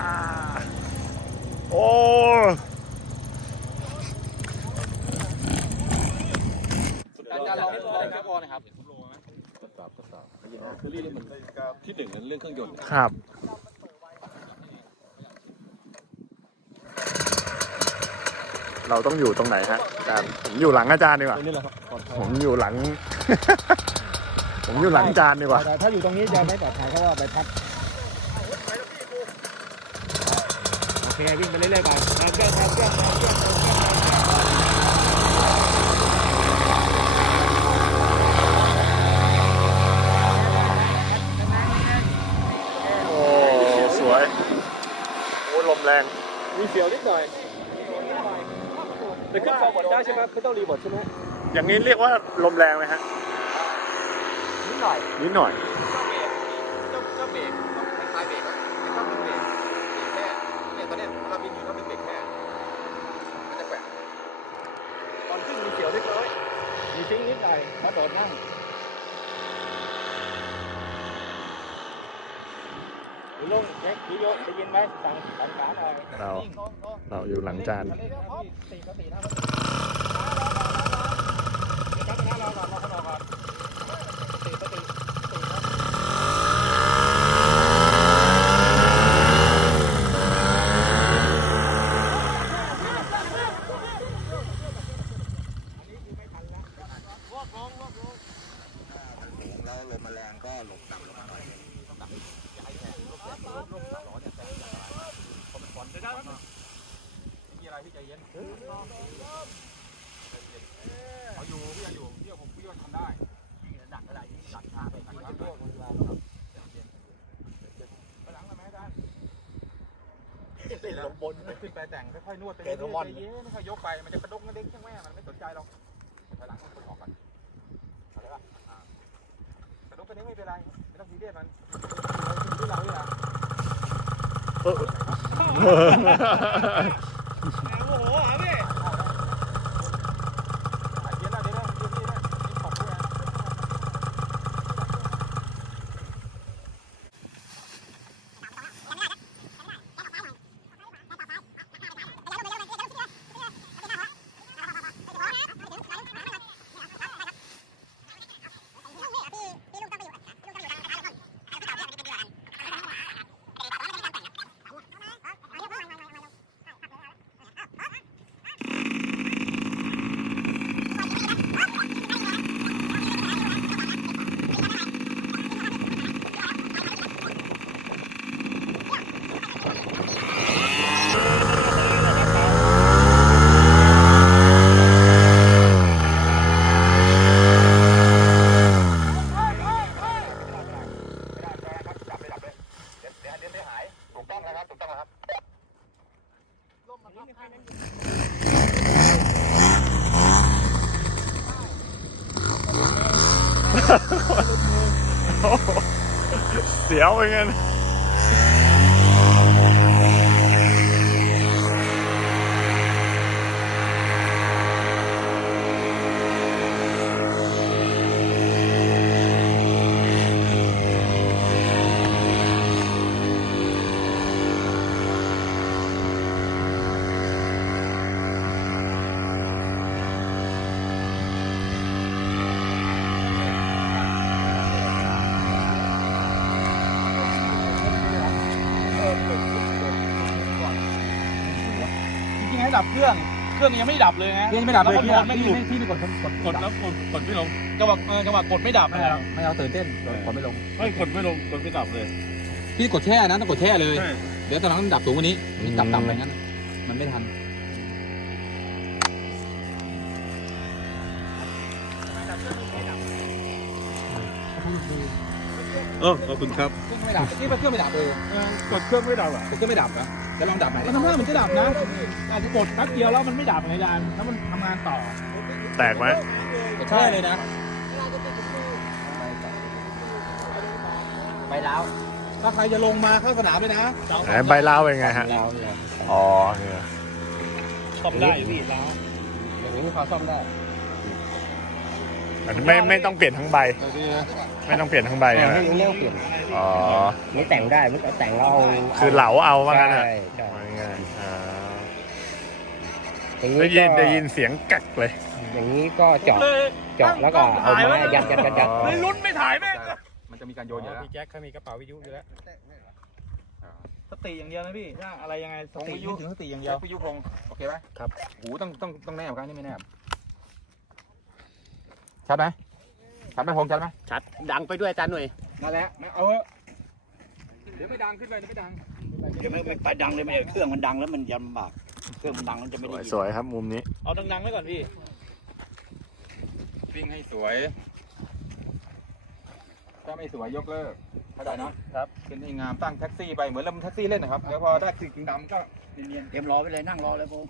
อ่าโอ้การการลองลองแค่พอนะครับคือรีดมันที่หนึ่งเรื่องเครื่องยนต์ครับเราต้องอยู่ตรงไหนฮะอาจารย์ผมอยู่หลังอาจารย์ดีกว่า นี่แหละครับปลอดภัยผมอยู่หลัง ผมอยู่หลังอาจารย์ดีกว่า แต่ถ้าอยู่ตรงนี้จะไม่ปลอดภัยเพราะว่าใบพัด โอเควิ่งไปเรื่อยๆไปแรงเครื่องแรงเครื่องแรงเครื่องแรงเครื่องโอ้สวยโอ้ลมแรง มีเสียวนิดหน่อยแต่ขึ้นฟอร์เวิร์ดได้ใช่ไหมไม่ต้องรีเวิร์ดใช่ไหมอย่างนี้เรียกว่าลมแรงไหมฮะนิ ดหน่อยนิดหน่อยเจ้าเจ้าเบรกต้องคล้ายๆเบรกอะไม่ชอบเป็นเบรกเบรกแค่เนี่ยตอนเนี้ยเราบินอยู่ก็เป็นเบรกแค่มันจะแกว่งตอนขึ้นมีเสียวเล็กน้อยมีทิ้งนิดหน่อยเพราะโดดนั่งลงเช็ควิโยได้ยินไหมสั่งสั่งขาหน่อยเรา เราอยู่หลังจานสติสตินะสติเดี๋ยวแป๊บนึงนะรอก่อนรอก่อนรอก่อนสติสติสตินะ แล้วลมแมลงก็หลบต่ำลงมาหน่อย มีอะไรที่ใจเย็นเอาอยู่พี่เอาอยู่พี่ผมพี่ว่าทำได้ ดักอะไรดักขาไปดักขาไป ไปหลังเลยไหมอาจารย์ เป็นลมบนขึ้นไปแต่งค่อยๆนวดไปเรื่อยๆใจเย็นค่อยๆยกไปมันจะกระดกกระเด้งช่างแม่มันไม่สนใจหรอกไปหลังคนออกกันเอาเลยป่ะอ่ากระดกกระเด้งไม่เป็นไรไม่ต้องซีเรียสมันที่เราที่เรา โอ้โหอะพี่ เดี๋ยวนะเดี๋ยวนะเดี๋ยวพี่นะขอบคุณนะ เสียวเหมือน ให้ดับเครื่อง เครื่องยังไม่ดับเลยนะเครื่องยังไม่ดับเลยแล้วก็โดนไม่หลุดที่ไม่กดกดกดแล้วกดกดไม่ลงจังหวะเออจังหวะกดไม่ดับนะครับไม่เอาตื่นเต้นกดไม่ลงไม่กดไม่ลงกดไม่ดับเลยพี่กดแช่นะต้องกดแช่เลย ใช่เดี๋ยวตอนนั้นดับสูงกว่านี้นี่ดับต่ำไปงั้น มันไม่ทันเออขอบคุณครับ เครื่องไม่ดับนี่เป็นเครื่องไม่ดับเลยกดเครื่องไม่ดับอะ เครื่องไม่ดับนะ จะลองดับไหนมันทำให้มันจะดับนะอาจจะกดแป๊บเดียวแล้วมันไม่ดับไงจานแล้วมันทำงานต่อแตกไหมกดแช่เลยนะ ไปแล้วถ้าใครจะลงมาเข้าสนามเลยนะไหนใบลาวเป็นไงฮะเราเนี่ยอ๋อเนี่ยซ่อมได้พี่แล้วเดี๋ยวนี้พอซ่อมได้ไม่ไม่ต้องเปลี่ยนทั้งใบ ไม่ต้องเปลี่ยนทั้งใบใช่ไหมไม่เรียกว่าเปลี่ยนอ๋อนี่แต่งได้มันก็แต่งแล้วเอาคือเหลาเอาว่างั้นเถอะใช่ใช่ว่าง่ายๆอ่าอย่างได้นี้ยินก็ได้ยินเสียงกักเลย อย่างนี้ก็เจาะเจาะแล้วก็เอาไม้ยัดยัดยัดยัดอ๋อลุ้นไม่ถ่ายแม่มันจะมีการโยนอยู่แล้วพี่แจ็คเขามีกระเป๋าวิทยุอยู่แล้วสติอย่างเดียวนะพี่ถ้าอะไรยังไงสส่งติวิทยุนึกถึงสติอย่างเดีเดี๋ยยววพิยุพงศ์โอเคไหมครับหูต้องต้องต้องแนบกันนี่ไม่แนบชัดไหม ชัดไหมพงษ์ชัดไหมชัดดังไปด้วยอาจารย์หน่อยนั่นแหละเอาเถอะเดี๋ยวไม่ดังขึ้นไปเดี๋ยวไม่ดังเดี๋ยวไม่ไปดังเลยไม่ได้เครื่องมันดังแล้วมันยันลำบากเครื่องมันดังแล้วจะสไม่วได้ยยินสวยครับมุมนี้เอาดังๆไว้ก่อนพี่วิ่งให้สวยถ้าไม่สวยยกเลิกเข้าใจนะครับเป็นให้งามตั้งแท็กซี่ไปเหมือนเราแท็กซี่เล่นนะครับแล้วพอได้สิ่งดำก็เนียนเตรียมรอไว้เลยนั่งรอเลยผม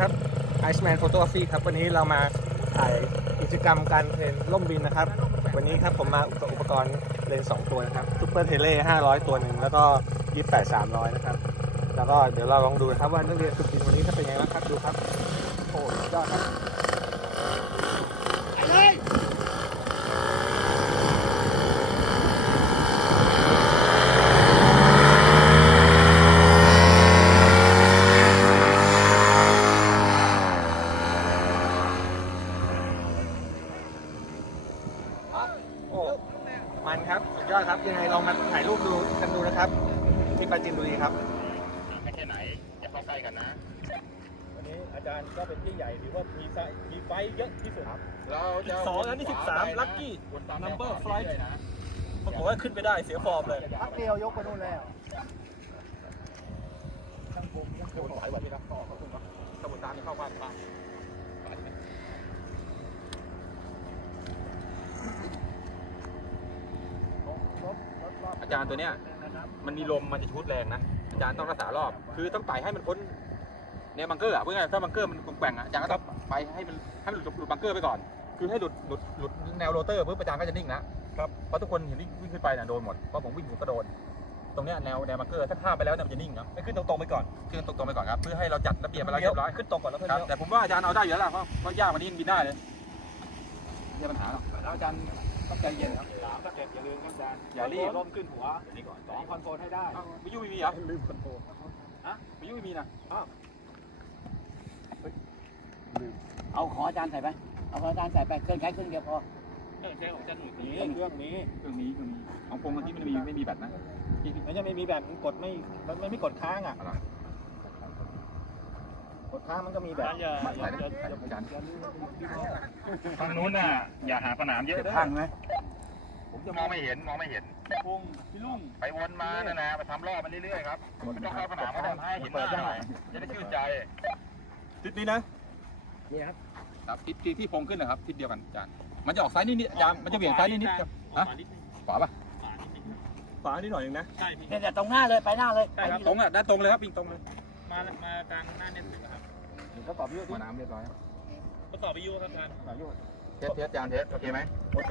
ครับ Iceman Photography ครับ วันนี้เรามาถ่ายกิจกรรมการเทรนล่มบินนะครับ วันนี้ครับผมมากับอุปกรณ์เลนส์สองตัวนะครับซูเปอร์เทเล500 ตัวหนึ่งแล้วก็ 28 300 นะครับ แล้วก็เดี๋ยวเราลองดูนะครับว่านักเรียนฝึกบินวันนี้จะเป็นยังไงบ้างครับ ดูครับ โอ้สุดยอดครับโอ้มันครับ สุดยอดครับ ยังไงลองมาถ่ายรูปดูกันดูนะครับ ที่ปราจีนบุรีครับ ไม่แค่ไหนจะเข้าใกล้กันนะ วันนี้อาจารย์ก็เป็นที่ใหญ่ถือว่ามีไฟมีไฟเยอะที่สุดเราจะสองอันนี้สิบสาม Lucky Number Flight ปรากฏว่าขึ้นไปได้เสียฟอร์มเลยพักเดียวยกไปนู่นแล้วโดนไหวกว่าพี่นะต่อขอบคุณครับสมุนตามนี่เข้าบ้านบ้านอาจารย์ตัวเนี้ยมันมีลมมันจะชุดแรงนะ อาจารย์ต้องรักษารอบ คือต้องไต่ให้มันพ้นแนวบังเกอร์อะเพื่อไงถ้าบังเกอร์มันแกว่งอะอาจารย์ก็ต้องไปให้มันให้มันหลุดหลุดบังเกอร์ไปก่อน คือให้หลุดหลุดหลุดแนวโรเตอร์ปุ๊บอาจารย์ก็จะนิ่งนะครับเพราะทุกคนเห็นวิ่งวิ่งขึ้นไปน่ะโดนหมดเพราะผมวิ่งผมก็โดนตรงเนี้ยแนวแนวบังเกอร์ถ้าข้ามไปแล้วเนี่ยมันจะนิ่งเนาะให้ขึ้นตรงๆไปก่อนขึ้นตรงๆไปก่อนครับเพื่อให้เราจัดระเบียบมาแล้วเรียบร้อยขึ้นตรงก่อนแล้วค่อยครับเลี้ยวแต่ผมว่าอาจารย์เอาได้อยู่แล้วล่ะเพราะเพราะยากกวันนี้ยังบินได้เลยไม่ใช่ปัญหาหรอกแล้วอาจารย์ ต้องใจเย็นครับสามสเต็ปอย่าลืมครับอาจารย์อย่ารีบร่มขึ้นหัวนี่ก่อนสองคอนโทรลให้ได้เอ้าวิทยุไม่มีเหรอลืมคอนโทรลฮะวิทยุไม่มีนะเอาของอาจารย์ใส่ไปเอาของอาจารย์ใส่ไปเครื่องใช้เครื่องเดียวพอเครื่องใช้ของอาจารย์หนุ่ยนี่เครื่องนี้เครื่องนี้เครื่องนี้ของผมเมื่อกี้มันมีไม่มีแบตนะที่ที่ไม่ใช่ไม่มีแบบมันกดไม่มันไม่กดค้างอะอะไรก ดค้างมันก็มีแบบมาใส่นะอาจารย์ทางนู้นน่ะ อย่าหาสนามเยอะข้างไหมผมจะมองไม่เห็นมองไม่เห็นพงพี่ลุงไปวนมานั่นนะไปทำรอบมันเรื่อยๆครับไม่ต้องเข้าสนามก็ทำให้เห็นหน้าหน่อยจะได้ชื่นใจทิศนี้นะครับทิศที่ที่พงขึ้นนะครับทิศเดียวกันอาจารย์มันจะออกซ้ายนิดๆอาจารย์มันจะเบี่ยงซ้ายนิดๆครับฮะขวาป่ะฝานิดหน่อยเองนะเนี่ยเนี่ยตรงหน้าเลยไปหน้าเลยใช่ครับตรงอะด้านตรงเลยครับวิ่งตรงเลยมามากลางหน้าเน็ตถึงครับ ก็ตอบยุมาน้ำเรียบร้อยทดสอบวิทยุครับอาจารย์เทสเทสอาจารย์เทสโอเคไหมโอเค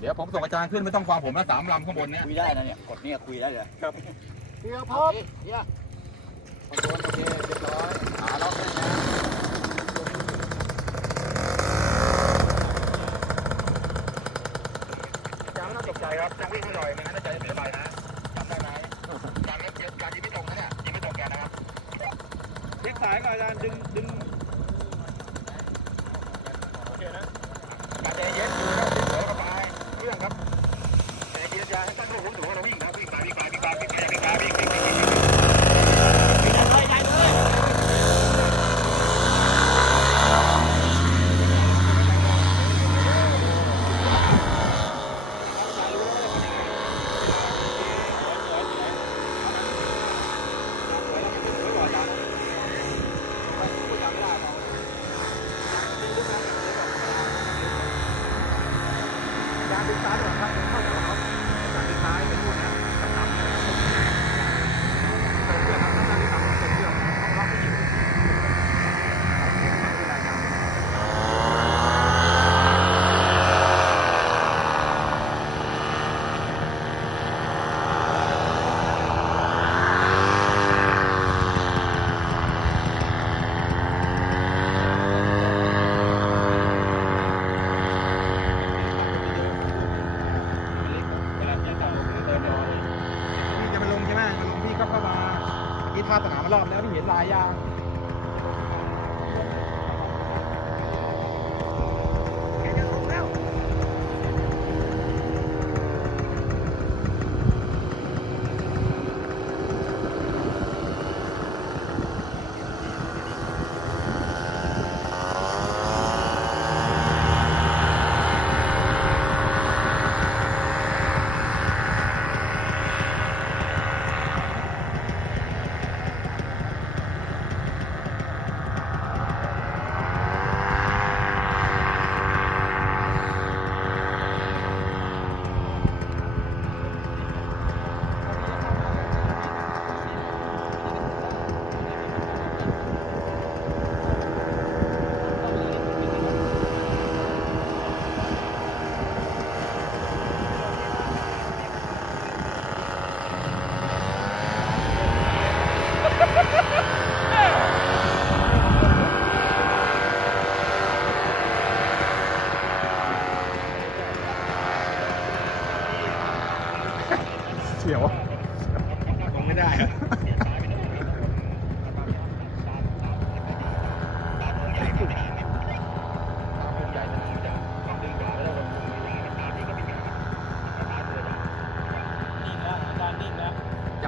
เดี๋ยวผมส่งอาจารย์ขึ้นไม่ต้องฟังผมนะสามลำข้างบนเนี่ยคุยได้นะเนี่ยกดเนี่ยคุยได้เลยเดียวพโอร้อมเคเนี่ยคอนโทรลโอเคเรียบร้อยหาล็อกได้นะอาจารย์ไม่ต้องตกใจครับอาจารย์วิ่งให้หน่อยไม่งั้นจะใจเสียไปนะ สายก่อนอาจารย์ดึงดึง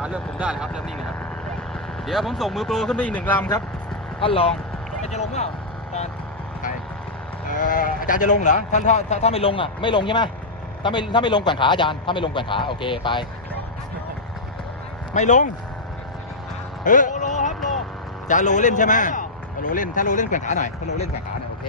ได้เลยครับเริ่มนิ่งนะครับ เดี๋ยวผมส่งมือโปรขึ้นไปอีกหนึ่งลำครับท่านลองอาจารย์จะลงเปล่าอาจารย์ใครเอ่ออาจารย์จะลงเหรอท่านถ้าถ้าถ้าไม่ลงอะ ไม่ลงใช่ไหมถ้าไม่ถ้าไม่ลงแกว่งขาอาจารย์ถ้าไม่ลงแกว่งขาโอเคไป ไม่ลงเออโลครับโลจะโลเล่นใช่ไหมโลเล่นถ้าโลเล่นแกว่งขาหน่อยถ้าโลเล่นแกว่งขาหน่อยโอเค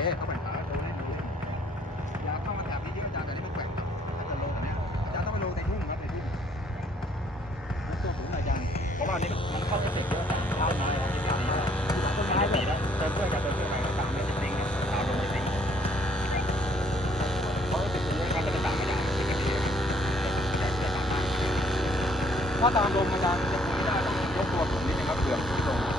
พราะตามลมมันย์จะไม่ได้ต้องยกตัวผมนิดนึงครับเผื่อที่ลง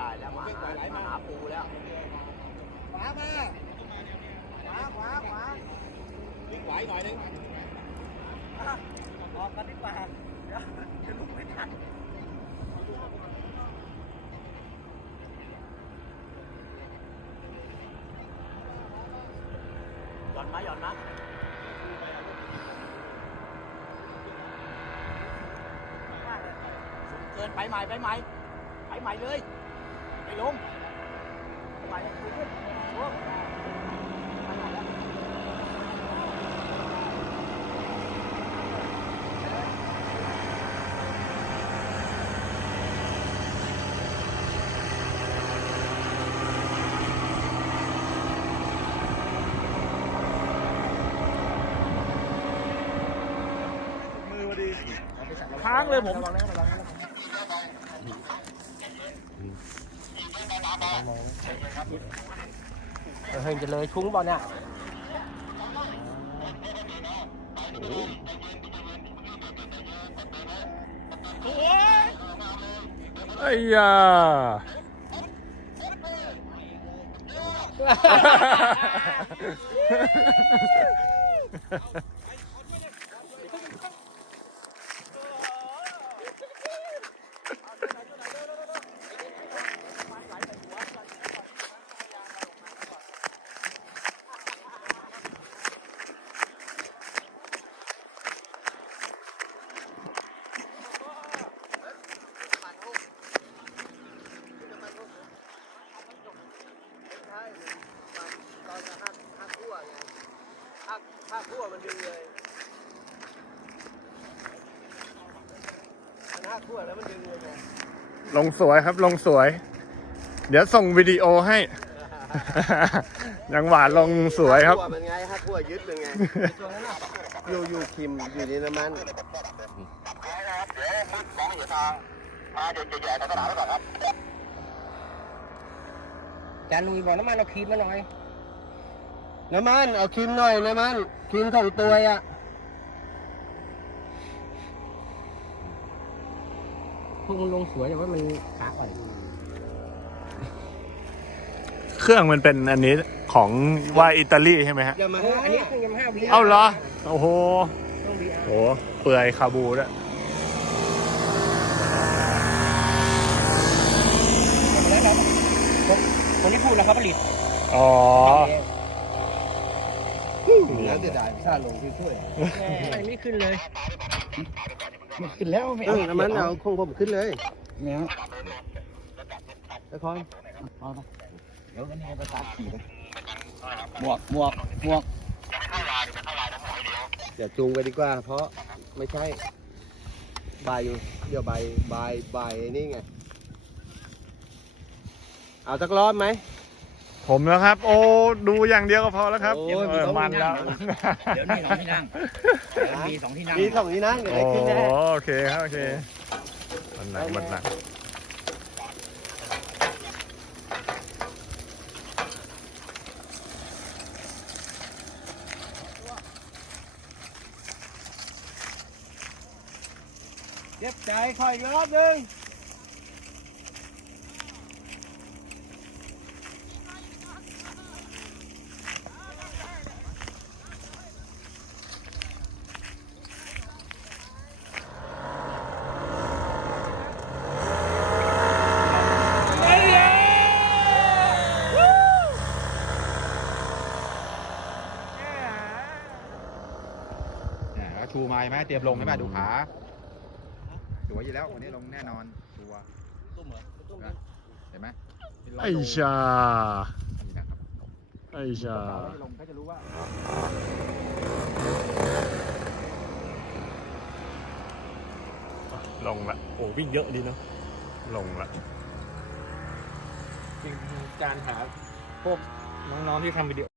ไม่ได้แล้วมาหาปูแล้ว ขวามา ขวาขวาขวาวิ่งไหวหน่อยนึงออกกันดีกว่าเดี๋ยวจะลุกไม่ทันหย่อนมาหย่อนมาเกินไปใหม่ไปใหม่ไปใหม่เลย ไปลงไปใหม่เลยขึ้นลงไปใหม่แล้วค้างเลยผม เฮ้ยจะเลยชุ้งบอลเนี่ยไอ้ยา ถ้าขั้วมันดึงเลยมันถ้าขั้วแล้วมันดึงเลยไงลงสวยครับลงสวย เดี๋ยวส่งวิดีโอให้ ยังหวานลงสวยครับขั้วมันไงถ้าขั้วยึดเป็นไงอยู่อยู่คิมอยู่ในน้ำมันจานลุยบอกน้ำมันเอาครีมมาหน่อย น้ำมัน เอาครีมหน่อยน้ำมันครีมของตัวอะพวกมันลงสวยแต่ว่ามันขาอ่อนเครื่องมันเป็นอันนี้ของว่าอิตาลีใช่ไหมฮะ ยามาฮ่าอันนี้คือยามาฮ่าวีเอ้าเหรอ โอ้โห ต้องวีอาร์โหเปื่อยคาบูด้วย แล้วเราคนคนที่พูดเราเขาผลิตอ๋อ แล้วเดี๋ยวได้ซาลงที่ช่วยไม่ขึ้นเลยขึ้นแล้วไม่เอเอาอน้ำมันเอาคงผมขึ้นเลยเนี่ยตะคอนเอาไปเดี๋ยวอันนี้ไปตาขี่ไปหมวกหมวกหมวกเดี๋ยวจูงไปดีกว่า เพราะไม่ใช่บายอยู่เดี๋ยวใบใบใบไอ้นี่ไงเอาสักรอบไหม ผมแล้วครับ โอ้ดูอย่างเดียวก็พอแล้วครับโอ้ยเออมันแล้วเดี๋ยวนี่สองที่นั่งเดี๋ยวมีสองที่นั่งมีสองนี้นะเดี๋ยวโอ้ได้ขึ้นแน่โอเคครับโอเคมันหนักมันหนักเจ็บใจคอยอีกรอบหนึง เนี่ยแล้ว ชูไม้ไหมเตรียมลงใช่ไหมดูขาสวยอยู่แล้ววันนี้ลงแน่นอนชัวร์ตุ้มเหรอตุ้มนะเห็นไหมไอ้ชานี่นะครับไอ้ชาลงก็จะรู้ว่าลงละโอ้วิ่งเยอะดีเนาะลงละจริงการหาพวกน้องๆที่ทำวิดีโอ